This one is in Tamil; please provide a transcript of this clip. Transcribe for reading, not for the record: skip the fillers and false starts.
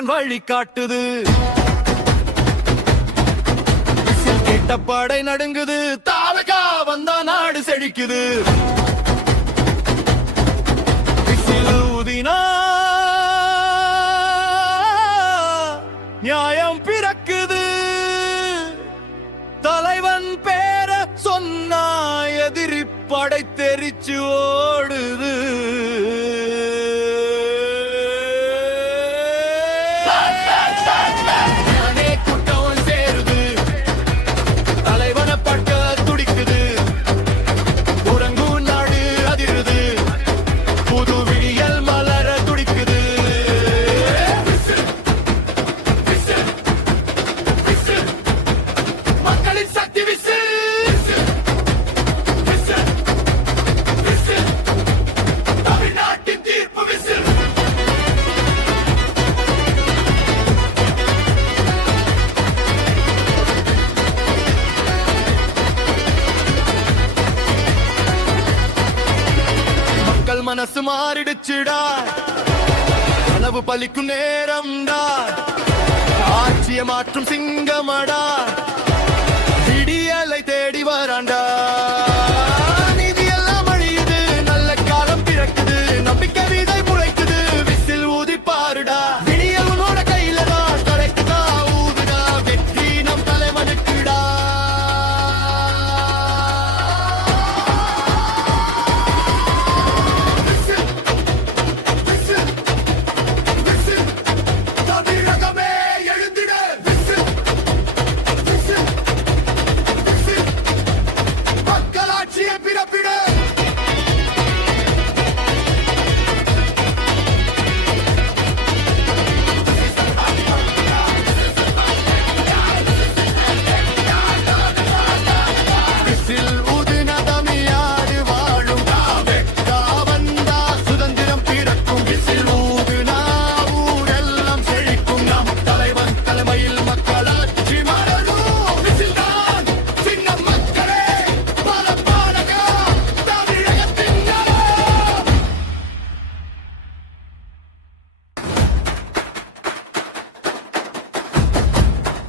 தலைவன் வழி காட்டுது. கேட்ட படை நடுங்குது, தாவகா வந்தா நாடு செழிக்குது. ஊதினா நியாயம் பிறக்குது. தலைவன் பேர சொன்னா எதிரி படை தெரிச்சு ஓடுது. கூட்டம் சேருது, தலைவனை பட்ட துடிக்குது. உறங்கும் நாடு அதிருது, புது விடியல் மலர துடிக்குது. மக்களின் சக்தி விசு, தமிழ்நாட்டின் தீர்ப்பு விசு. மக்கள் மனசு மாறிடுச்சுடா, கனவு பலிக்கும் நேரம்டா. ஆட்சியை மாற்றும் சிங்கமடா.